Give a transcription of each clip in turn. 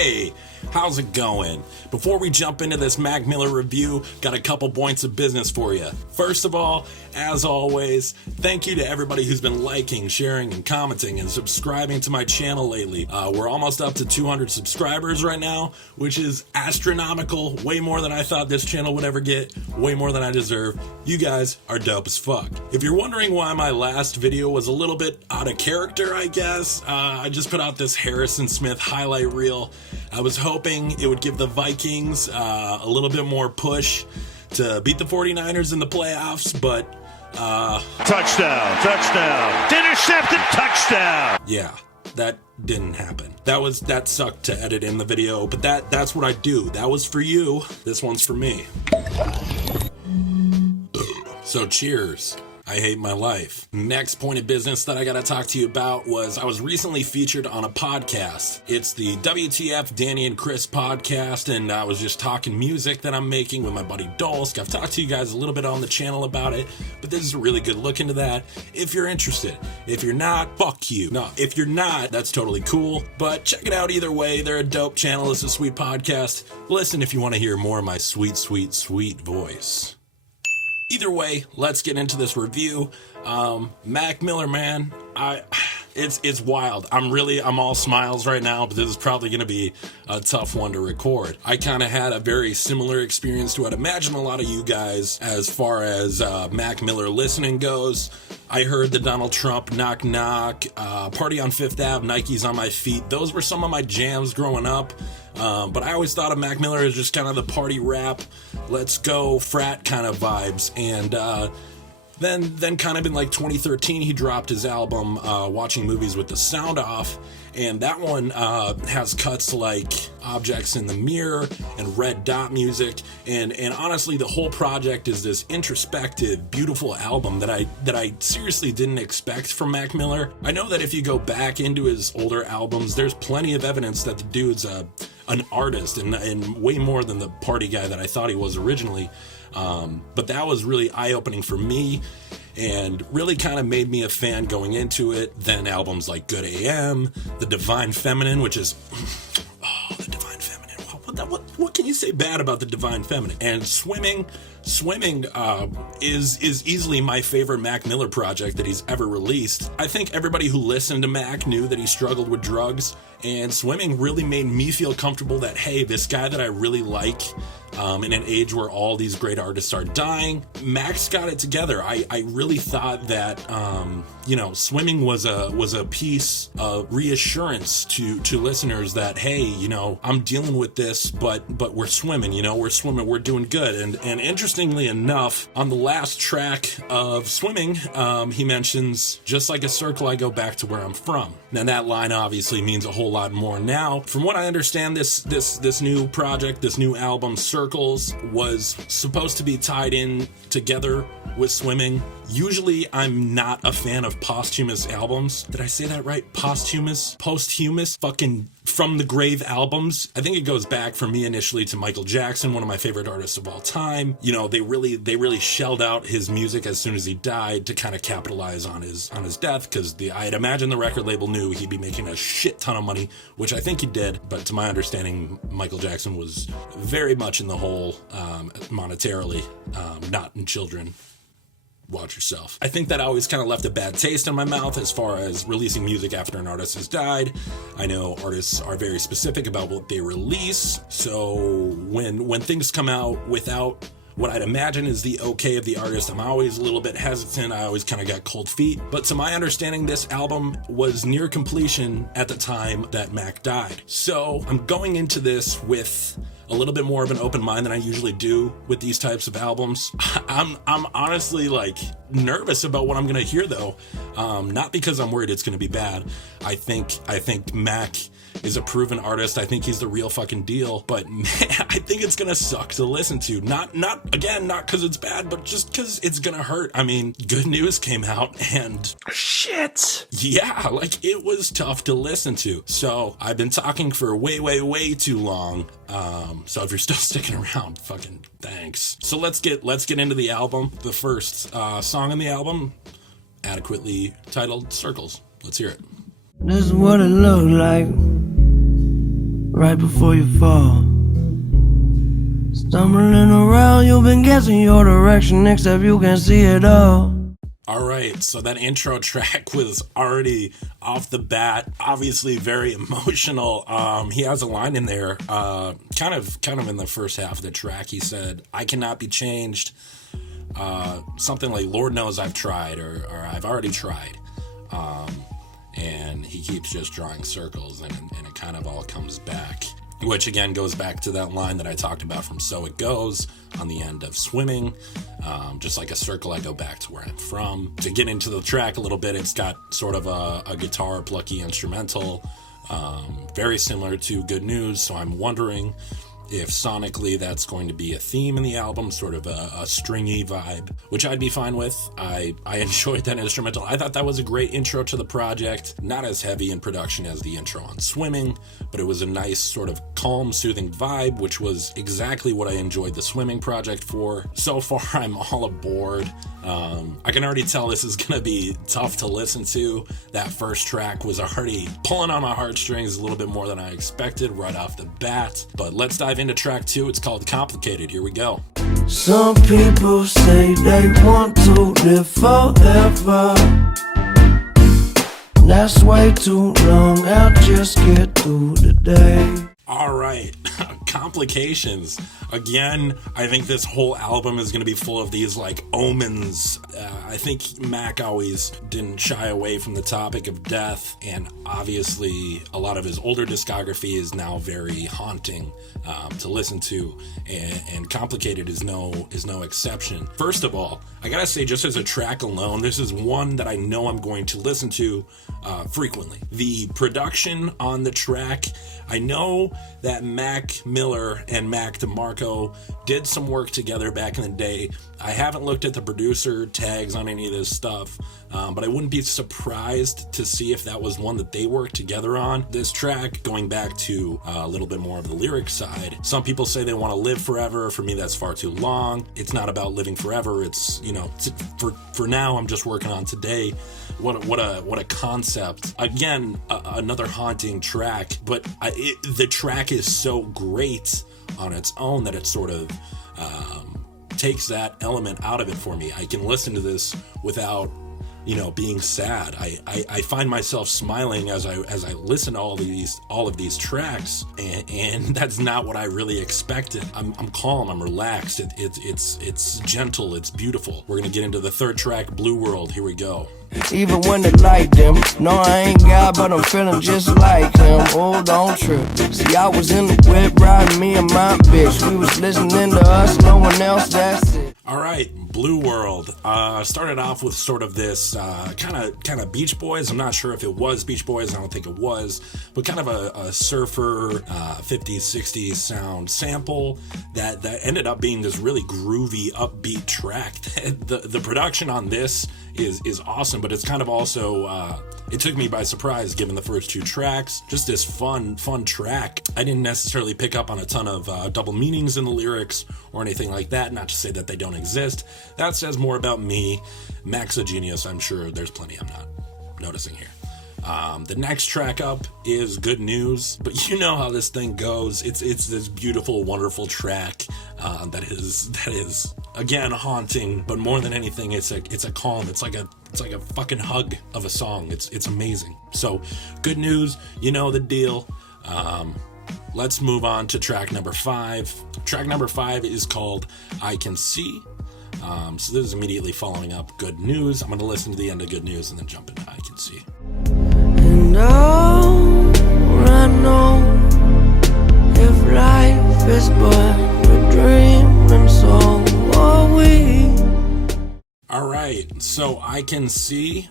Hey, how's it going? Before we jump into this Mac Miller review, got a couple points of business for you. First of all, as always, thank you to everybody who's been liking, sharing, and commenting and subscribing to my channel lately. We're almost up to 200 subscribers right now, which is astronomical, way more than I thought this channel would ever get, way more than I deserve. You guys are dope as fuck. If you're wondering why my last video was a little bit out of character, I guess, I just put out this Harrison Smith highlight reel. I was hoping it would give the Vikings a little bit more push to beat the 49ers in the playoffs, but touchdown, intercepted, touchdown. Yeah, that didn't happen. That sucked to edit in the video, but that's what I do. That was for you. This one's for me. So cheers. I hate my life. Next point of business that I gotta talk to you about was I was recently featured on a podcast. It's the WTF Danny and Chris podcast, and I was just talking music that I'm making with my buddy Dolsk. I've talked to you guys a little bit on the channel about it, but this is a really good look into that if you're interested. If you're not, fuck you. No, if you're not, that's totally cool, but check it out either way. They're a dope channel. It's a sweet podcast. Listen if you want to hear more of my sweet, sweet, sweet voice. Either way, let's get into this review. Mac Miller, man, it's wild. I'm all smiles right now, but this is probably going to be a tough one to record. I kind of had a very similar experience to I'd imagine a lot of you guys as far as Mac Miller listening goes. I heard the Donald Trump Knock Knock, Party on Fifth Ave, Nikes on My Feet. Those were some of my jams growing up. But I always thought of Mac Miller as just kind of the party rap, let's go frat kind of vibes. And then kind of in like 2013, he dropped his album, Watching Movies with the Sound Off. And that one has cuts like Objects in the Mirror and Red Dot Music. And honestly, the whole project is this introspective, beautiful album that I seriously didn't expect from Mac Miller. I know that if you go back into his older albums, there's plenty of evidence that the dude's an artist and way more than the party guy that I thought he was originally. But that was really eye-opening for me and really kind of made me a fan going into it. Then albums like Good AM, The Divine Feminine, which is... oh, The Divine Feminine. What can you say bad about The Divine Feminine? And Swimming is easily my favorite Mac Miller project that he's ever released. I think everybody who listened to Mac knew that he struggled with drugs, and Swimming really made me feel comfortable that, hey, this guy that I really like, in an age where all these great artists are dying, Mac's got it together. I really thought that, Swimming was a piece of reassurance to listeners that, hey, I'm dealing with this, but we're swimming, we're doing good. And interestingly enough, on the last track of Swimming, he mentions, just like a circle, I go back to where I'm from. Now that line obviously means a whole lot more now. From what I understand, this new project, this new album, Circles, was supposed to be tied in together with Swimming. Usually I'm not a fan of posthumous albums. Did I say that right? Posthumous? Fucking from the grave albums. I think it goes back for me initially to Michael Jackson, one of my favorite artists of all time. They really shelled out his music as soon as he died to kind of capitalize on his death, because I'd imagine the record label knew he'd be making a shit ton of money, which I think he did. But to my understanding, Michael Jackson was very much in the hole monetarily, not in children. Watch yourself. I think that always kind of left a bad taste in my mouth as far as releasing music after an artist has died. I know artists are very specific about what they release, so when things come out without what I'd imagine is the okay of the artist, I'm always a little bit hesitant. I always kind of got cold feet. But to my understanding, this album was near completion at the time that Mac died. So I'm going into this with a little bit more of an open mind than I usually do with these types of albums. I'm honestly nervous about what I'm gonna hear though. Not because I'm worried it's gonna be bad. I think Mac is a proven artist. I think he's the real fucking deal. But man, I think it's gonna suck to listen to. Not because it's bad, but just because it's gonna hurt. I mean, Good News came out and shit. Yeah, it was tough to listen to. So I've been talking for way too long. So if you're still sticking around, fucking thanks. So let's get into the album. The first song on the album, adequately titled Circles. Let's hear it. This is what it looks like right before you fall. Stumbling around, you've been guessing your direction, except you can see it all. All right, so that intro track was already off the bat, obviously very emotional. He has a line in there, kind of in the first half of the track. He said, "I cannot be changed." Something like, "Lord knows I've tried," or "I've already tried." And he keeps just drawing circles, and it kind of all comes back. Which again goes back to that line that I talked about from So It Goes on the end of Swimming. Just like a circle, I go back to where I'm from. To get into the track a little bit, it's got sort of a guitar plucky instrumental, very similar to Good News. So I'm wondering if sonically that's going to be a theme in the album, sort of a stringy vibe, which I'd be fine with. I enjoyed that instrumental. I thought that was a great intro to the project. Not as heavy in production as the intro on Swimming, but it was a nice sort of calm, soothing vibe, which was exactly what I enjoyed the Swimming project for. So far, I'm all aboard. I can already tell this is going to be tough to listen to. That first track was already pulling on my heartstrings a little bit more than I expected right off the bat. But let's dive into track 2. It's called Complicated. Here we go. Some people say they want to live forever. That's way too long, I'll just get through the day. All right, Complications. Again, I think this whole album is going to be full of these like omens. I think Mac always didn't shy away from the topic of death, and obviously a lot of his older discography is now very haunting to listen to, and Complicated is no exception. First of all, I gotta say, just as a track alone, this is one that I know I'm going to listen to frequently. The production on the track, I know that Mac Miller and Mac DeMarco did some work together back in the day. I haven't looked at the producer tags on any of this stuff, but I wouldn't be surprised to see if that was one that they worked together on. This track, going back to a little bit more of the lyric side, some people say they want to live forever. For me, that's far too long. It's not about living forever. It's, for now, I'm just working on today. What a concept. Again, another haunting track, but the track is so great on its own that it sort of takes that element out of it for me. I can listen to this without being sad. I find myself smiling as I listen to all of these tracks, and that's not what I really expected. I'm calm, I'm relaxed. It's gentle, it's beautiful. We're gonna get into the third track, Blue World. Here we go. Even when they like them, no, I ain't God, but I'm feeling just like him. Oh, don't trip. See, I was in the whip riding me and my bitch. We was listening to us, no one else, that's it. All right, Blue World. Started off with sort of this kind of Beach Boys. I'm not sure if it was Beach Boys. I don't think it was, but kind of a surfer 50s, 60s sound sample that ended up being this really groovy, upbeat track. The production on this is awesome, but it's kind of also it took me by surprise given the first two tracks. Just this fun track. I didn't necessarily pick up on a ton of double meanings in the lyrics or anything like that. Not to say that they don't exist. That says more about me. Mac's a genius. I'm sure there's plenty I'm not noticing here. The next track up is Good News, but you know how this thing goes. It's this beautiful, wonderful track that is again haunting, but more than anything, it's a calm. It's like a fucking hug of a song. It's amazing. So, Good News, you know the deal. Let's move on to track number 5. Track number 5 is called I Can See. So this is immediately following up Good News. I'm going to listen to the end of Good News and then jump into I Can See. And I know if life is but a dream, and so are we. All right, so I Can See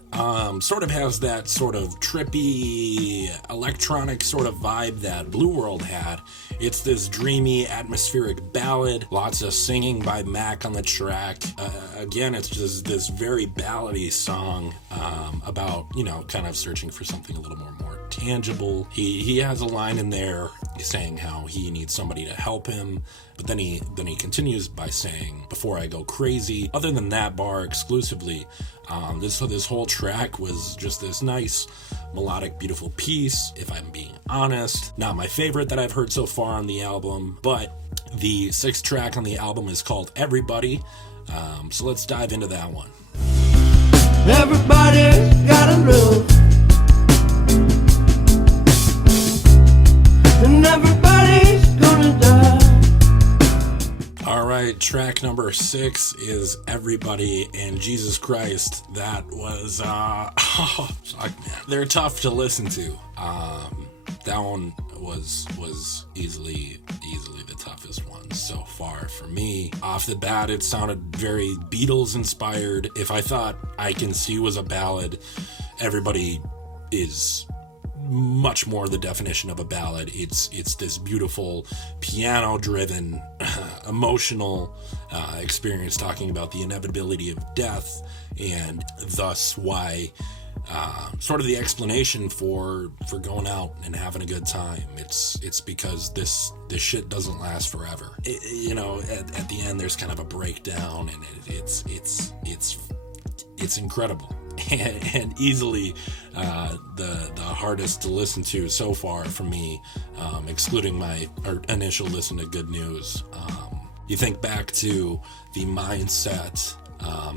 sort of has that sort of trippy electronic sort of vibe that Blue World had. It's this dreamy atmospheric ballad, lots of singing by Mac on the track. Again, it's just this very ballady song about, kind of searching for something a little more tangible. He has a line in there saying how he needs somebody to help him, but then he continues by saying, before I go crazy. Other than that bar exclusively, this whole track was just this nice, melodic, beautiful piece. If I'm being honest, not my favorite that I've heard so far on the album, but the 6th track on the album is called Everybody. So let's dive into that one. Everybody's gotta lose, and everybody's gonna die. All right, track number 6 is Everybody, and Jesus Christ, that was fuck, man, they're tough to listen to. That one was easily the toughest one so far for me. Off the bat, it sounded very Beatles inspired. If I thought I Can See was a ballad, Everybody is much more the definition of a ballad. It's this beautiful piano driven emotional experience talking about the inevitability of death, and thus why sort of the explanation for going out and having a good time. It's because this shit doesn't last forever. At the end there's kind of a breakdown, and it's incredible and easily the hardest to listen to so far for me, excluding my initial listen to Good News. You think back to the mindset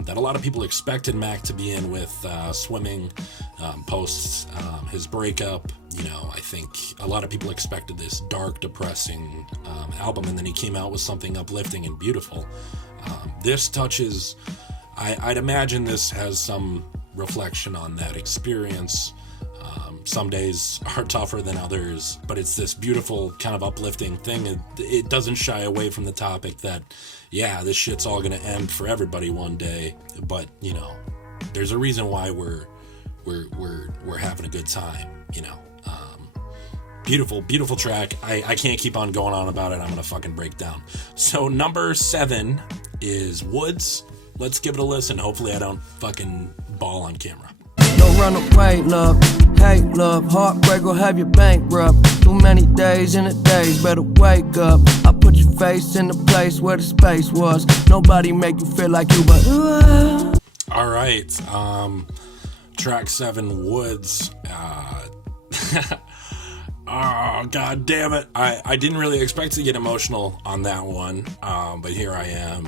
that a lot of people expected Mac to be in with Swimming, post his breakup. I think a lot of people expected this dark, depressing album, and then he came out with something uplifting and beautiful. This touches, I'd imagine this has some reflection on that experience. Some days are tougher than others, but it's this beautiful kind of uplifting thing. It doesn't shy away from the topic that, yeah, this shit's all gonna end for everybody one day, but there's a reason why we're having a good time. Beautiful track. I can't keep on going on about it. I'm gonna fucking break down. So number 7 is Woods. Let's give it a listen. Hopefully I don't fucking bawl on camera. Don't run away, love. Hate, love. Heartbreak will have you bankrupt. Too many days in a days, better wake up. I put your face in the place where the space was. Nobody make you feel like you, but all right, track 7, Woods. Oh, god damn it. I didn't really expect to get emotional on that one, but here I am,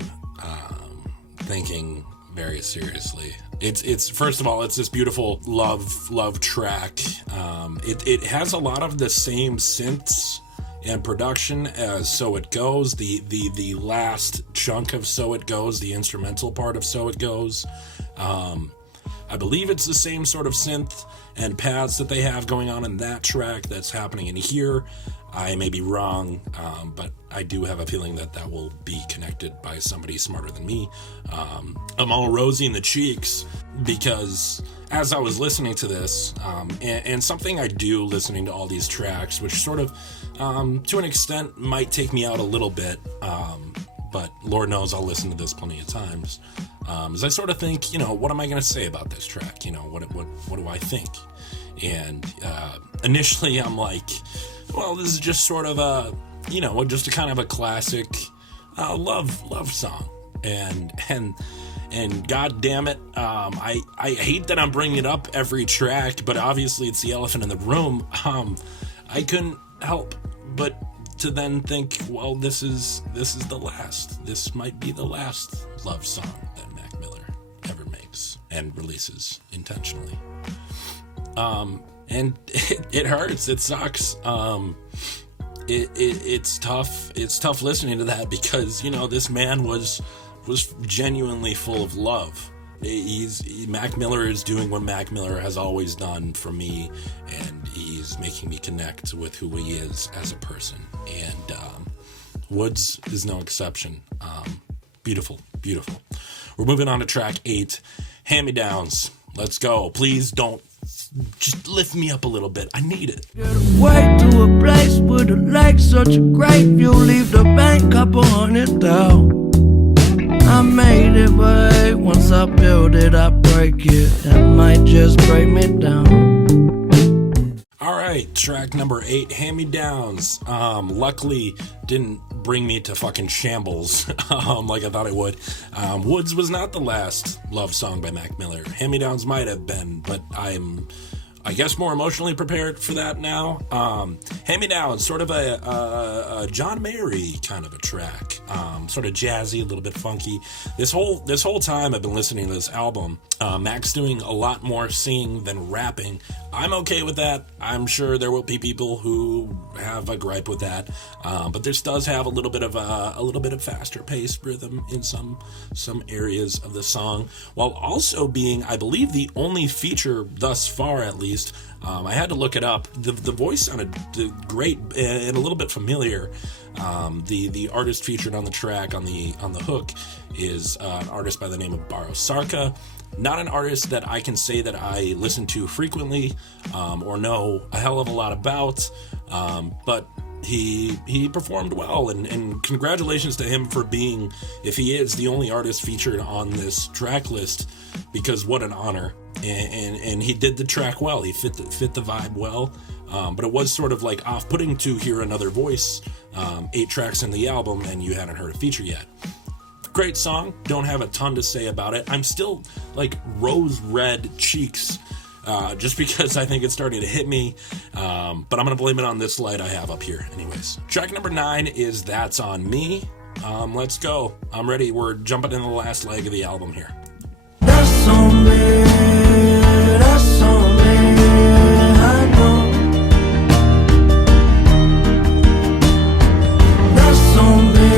thinking very seriously. It's first of all, it's this beautiful love track. It has a lot of the same synths and production as So It Goes. The last chunk of So It Goes, the instrumental part of So It Goes. I believe it's the same sort of synth and pads that they have going on in that track that's happening in here. I may be wrong, but I do have a feeling that will be connected by somebody smarter than me. I'm all rosy in the cheeks because as I was listening to this, and something I do listening to all these tracks, which sort of, to an extent, might take me out a little bit, but Lord knows I'll listen to this plenty of times. As I sort of think, what am I going to say about this track? What do I think? And initially I'm like, well, this is just sort of a, just a kind of a classic love song. And god damn it, I hate that I'm bringing it up every track, but obviously it's the elephant in the room. I couldn't help but to then think, well, this is the last. This might be the last love song that Mac Miller ever makes and releases intentionally. And it hurts. It sucks. It's tough. It's tough listening to that because this man was genuinely full of love. Mac Miller is doing what Mac Miller has always done for me, and he's making me connect with who he is as a person. And Woods is no exception. Beautiful. We're moving on to track 8, Hand-Me-Downs. Let's go. Please don't. Just lift me up a little bit. I need it. Get away to a place with a lake, such a great view. Leave the bank, couple $100,000. I made it, but hey, once I build it, I break it. That might just break me down. All right, track number 8, Hand-Me-Downs. Luckily didn't bring me to fucking shambles like I thought it would. Woods was not the last love song by Mac Miller. Hand-Me-Downs might have been, but I'm, I guess, more emotionally prepared for that now. Hand-Me-Downs, sort of a John Mayer kind of a track. Sort of jazzy, a little bit funky. This whole time I've been listening to this album, Mac's doing a lot more singing than rapping. I'm okay with that. I'm sure there will be people who have a gripe with that. But this does have a little bit of faster paced rhythm in some areas of the song, while also being, I believe, the only feature thus far, at least. I had to look it up. The voice sounded great and a little bit familiar. The artist featured on the track on the hook is an artist by the name of Baro Sarka. Not an artist that I can say that I listen to frequently or know a hell of a lot about, but he performed well, and congratulations to him for being, if he is, the only artist featured on this track list, because what an honor. And he did the track well. He fit the vibe well, but it was sort of like off-putting to hear another voice 8 tracks in the album and you hadn't heard a feature yet. Great song. Don't have a ton to say about it. I'm still like rose red cheeks just because I think it's starting to hit me, but I'm gonna blame it on this light I have up here anyways. Track number 9 is That's On Me. Let's go. I'm ready. We're jumping in the last leg of the album here. That's on me, that's on me, I know. That's on me,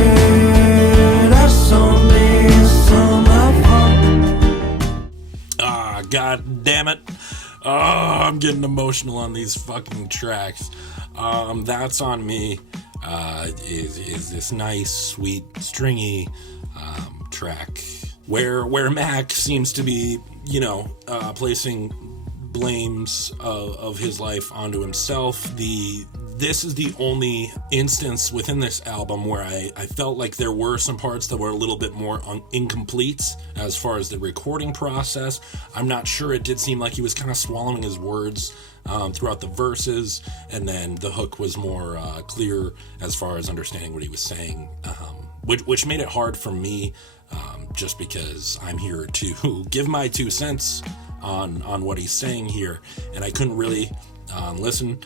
that's on me, it's on my fault. God damn it. Oh, I'm getting emotional on these fucking tracks. That's On Me is this nice, sweet, stringy track where Mac seems to be, placing blames of his life onto himself. This is the only instance within this album where I felt like there were some parts that were a little bit more incomplete as far as the recording process. I'm not sure. It did seem like he was kind of swallowing his words throughout the verses, and then the hook was more clear as far as understanding what he was saying, which made it hard for me, just because I'm here to give my 2 cents on what he's saying here, and I couldn't really listen.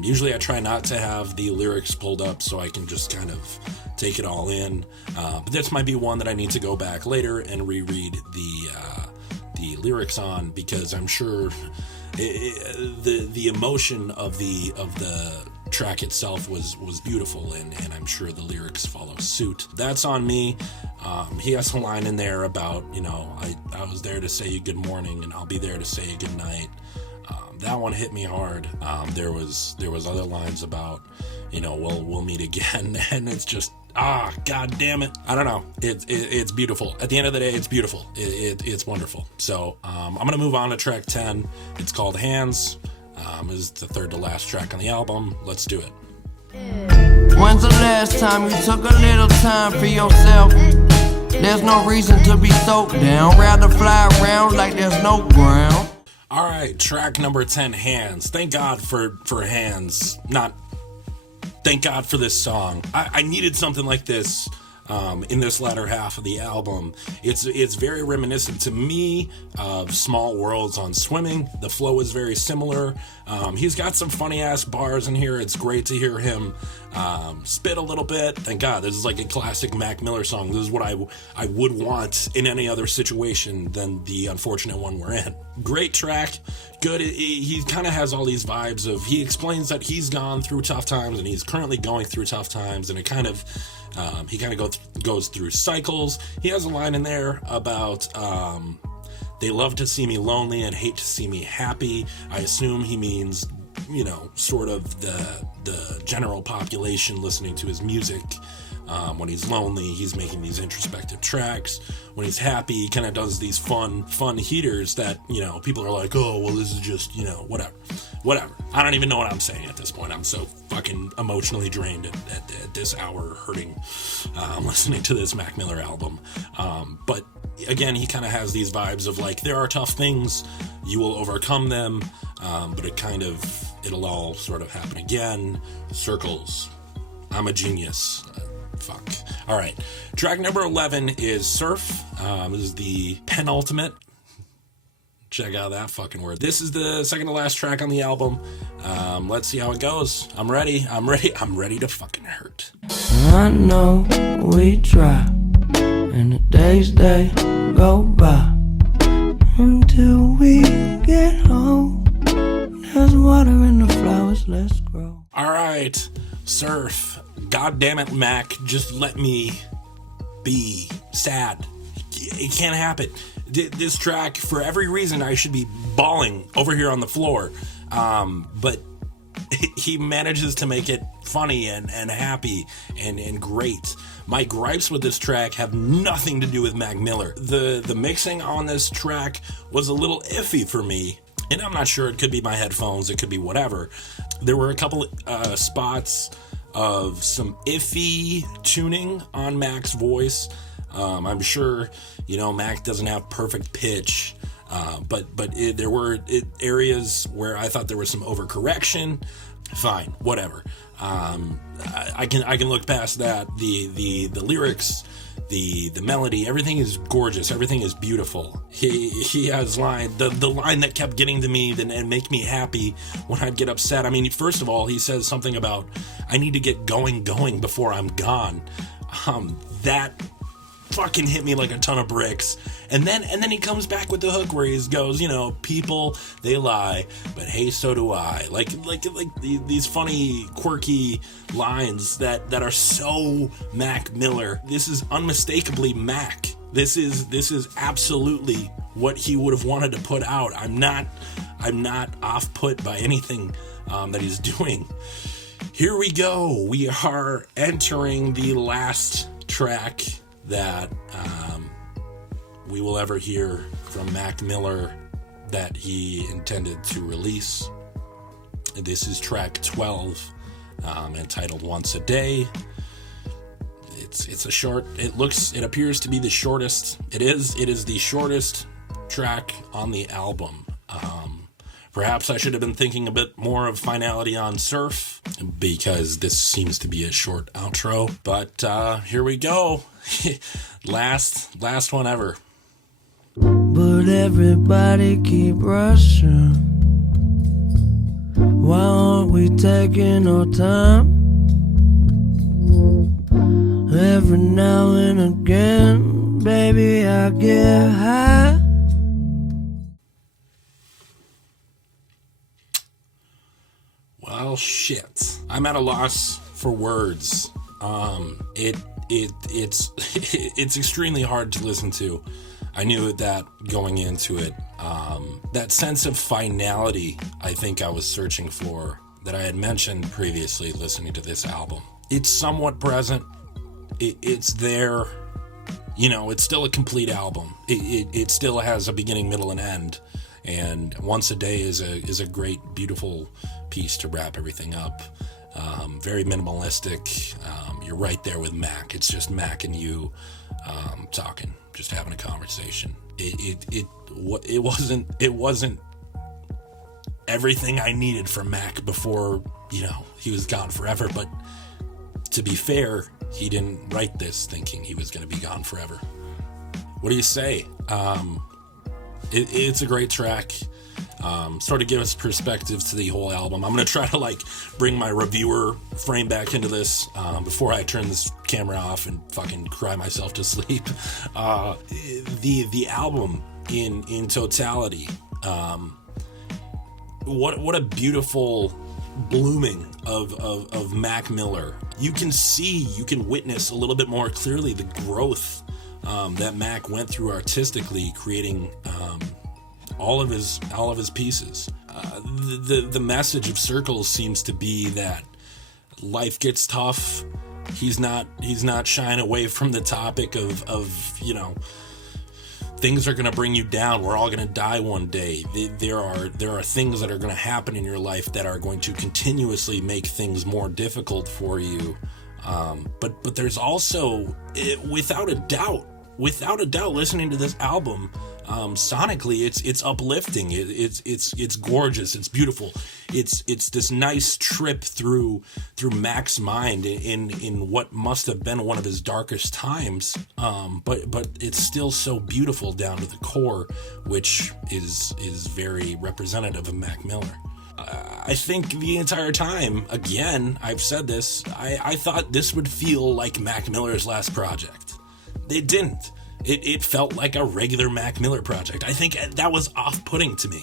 Usually I try not to have the lyrics pulled up so I can just kind of take it all in, but this might be one that I need to go back later and reread the lyrics on, because I'm sure the emotion of the track itself was beautiful, and I'm sure the lyrics follow suit. That's On Me. He has a line in there about, I was there to say you good morning and I'll be there to say you good night. That one hit me hard. There was other lines about, we'll meet again, and it's just, god damn it. I don't know. It's beautiful. At the end of the day, it's beautiful. It's wonderful. So I'm gonna move on to track 10. It's called Hands. Is the third to last track on the album. Let's do it. When's the last time you took a little time for yourself? There's no reason to be so down. Rather fly around like there's no ground. All right, track number 10, Hands. Thank God for Hands. Thank God for this song. I needed something like this in this latter half of the album. It's very reminiscent to me of Small Worlds on Swimming. The flow is very similar. He's got some funny ass bars in here. It's great to hear him spit a little bit. Thank God, this is like a classic Mac Miller song. This is what I would want in any other situation than the unfortunate one we're in. Great track. Good. He kind of has all these vibes of, he explains that he's gone through tough times and he's currently going through tough times, and it kind of he kind of goes through cycles. He has a line in there about they love to see me lonely and hate to see me happy. I assume he means, sort of the general population listening to his music. When he's lonely, he's making these introspective tracks. When he's happy, he kind of does these fun heaters that, people are like, oh, well, this is just, whatever. I don't even know what I'm saying at this point. I'm so fucking emotionally drained at this hour, hurting, listening to this Mac Miller album. But again, he kind of has these vibes of like, there are tough things, you will overcome them, but it kind of it'll all sort of happen again. Circles. I'm a genius. Fuck. All right. Track number 11 is Surf. This is the penultimate. Check out that fucking word. This is the second to last track on the album. Let's see how it goes. I'm ready to fucking hurt. I know we try, and the days they go by until we get home. There's water in the flowers, let's grow. All right, Surf. God damn it, Mac. Just let me be sad. It can't happen. This track, for every reason, I should be bawling over here on the floor. But he manages to make it funny and happy and great. My gripes with this track have nothing to do with Mac Miller. The mixing on this track was a little iffy for me. And I'm not sure, it could be my headphones, it could be whatever. There were a couple spots of some iffy tuning on Mac's voice. I'm sure, Mac doesn't have perfect pitch, but there were areas where I thought there was some overcorrection. Fine, whatever. I can look past that. The lyrics, the melody, everything is gorgeous. Everything is beautiful. He has the line that kept getting to me and make me happy when I'd get upset. I mean, first of all, he says something about, I need to get going before I'm gone. That fucking hit me like a ton of bricks. And then he comes back with the hook where he goes, people, they lie, but hey, so do I. Like these funny, quirky lines that are so Mac Miller. This is unmistakably Mac. This is absolutely what he would have wanted to put out. I'm not off put by anything that he's doing. Here we go. We are entering the last track that we will ever hear from Mac Miller that he intended to release. This is track 12, entitled Once a Day. It's a short, it appears to be the shortest. It is the shortest track on the album. Perhaps I should have been thinking a bit more of finality on Surf, because this seems to be a short outro. But here we go. last one ever. But everybody keep rushing. Why aren't we taking our time? Every now and again, baby, I get high. Well, shit. I'm at a loss for words. It's it's extremely hard to listen to. I knew that going into it. That sense of finality I think I was searching for, that I had mentioned previously listening to this album. It's somewhat present. It's there. It's still a complete album. It still has a beginning, middle, and end. And Once a Day is a great, beautiful piece to wrap everything up. Very minimalistic. You're right there with Mac. It's just Mac and you talking, just having a conversation. It wasn't everything I needed from Mac before he was gone forever. But to be fair, he didn't write this thinking he was going to be gone forever. What do you say? It's a great track. Sort of give us perspective to the whole album. I'm going to try to bring my reviewer frame back into this before I turn this camera off and fucking cry myself to sleep. The album in totality, what a beautiful blooming of Mac Miller. You can witness a little bit more clearly the growth that Mac went through artistically, creating all of his pieces. The message of Circles seems to be that life gets tough. He's not shying away from the topic of things are going to bring you down. We're all going to die one day. There are things that are going to happen in your life that are going to continuously make things more difficult for you. But there's also, without a doubt, without a doubt, listening to this album, sonically, it's uplifting. It's gorgeous. It's beautiful. It's this nice trip through Mac's mind in what must have been one of his darkest times. But it's still so beautiful down to the core, which is very representative of Mac Miller. I think the entire time, again, I've said this, I thought this would feel like Mac Miller's last project. It didn't. It felt like a regular Mac Miller project. I think that was off-putting to me.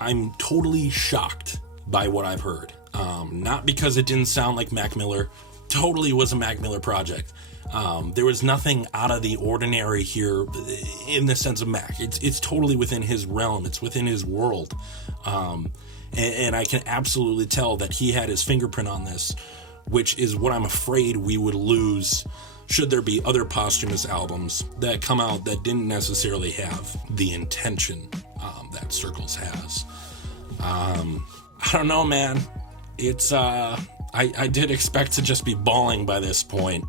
I'm totally shocked by what I've heard. Not because it didn't sound like Mac Miller. Totally was a Mac Miller project. There was nothing out of the ordinary here in the sense of Mac. It's totally within his realm. It's within his world. And I can absolutely tell that he had his fingerprint on this, which is what I'm afraid we would lose should there be other posthumous albums that come out that didn't necessarily have the intention that Circles has. I don't know, man. It's I did expect to just be bawling by this point,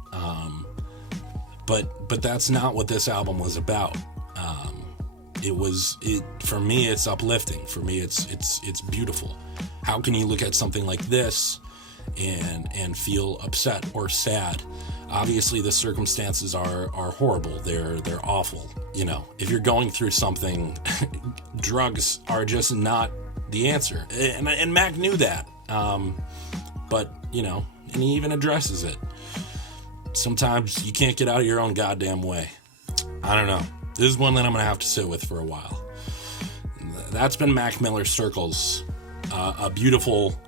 but that's not what this album was about. For me, it's uplifting. For me, it's beautiful. How can you look at something like this and feel upset or sad? Obviously, the circumstances are horrible. They're awful. You know, if you're going through something, drugs are just not the answer. And Mac knew that. But, you know, and he even addresses it. Sometimes you can't get out of your own goddamn way. I don't know. This is one that I'm going to have to sit with for a while. That's been Mac Miller Circles. A beautiful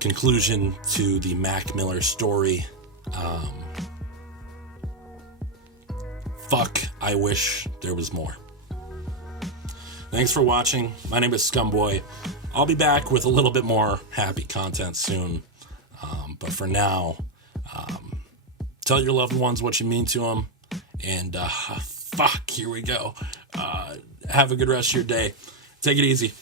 conclusion to the Mac Miller story. Fuck, I wish there was more. Thanks for watching. My name is Scumboy. I'll be back with a little bit more happy content soon. But for now, tell your loved ones what you mean to them. And fuck, here we go. Have a good rest of your day. Take it easy.